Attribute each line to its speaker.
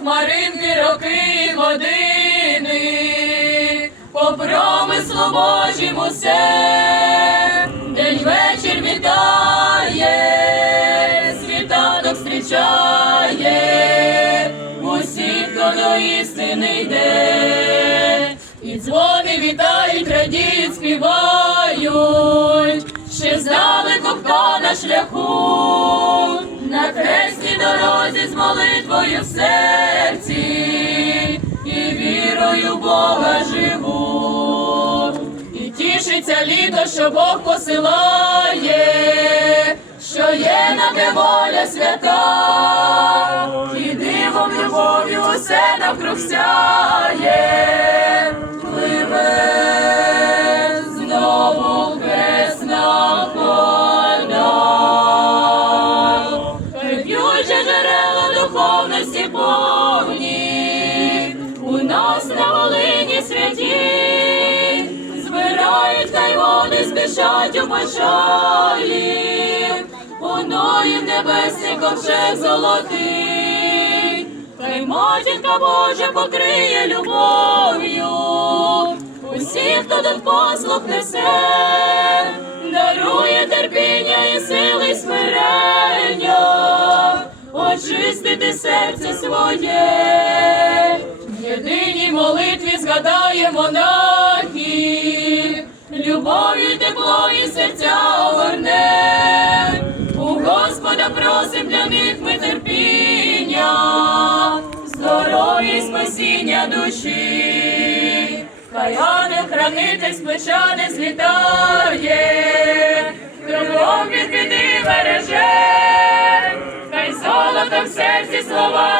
Speaker 1: хмаринки, роки, години, по промислу Божім усе, день вечір вітає, світанок зустрічає, усіх, хто до істини йде, і дзвони вітають, радіють, співають, ще здалеку хто на шляху, дорозі з молитвою в серці, і вірою в Бога живу, і тішиться літо, що Бог посилає, що є на те воля свята, і дивом любов'ю усе навкруг сяє, нас на Волині святі, збирають хай води, спішать у печалі, оною небесний ковчег золотий, хай матінка Божа покриє любов'ю, усіх, хто тут послух несе, дарує терпіння і сили й смирення, очистити серце своє, згадаємо монахів, любов'ю, тепло і серця огорне, у Господа просим для них ми терпіння, здоров'я і спасіння душі. Хай ангел хранитель з плеча не злітає, любов від біди береже, хай золото в серці слова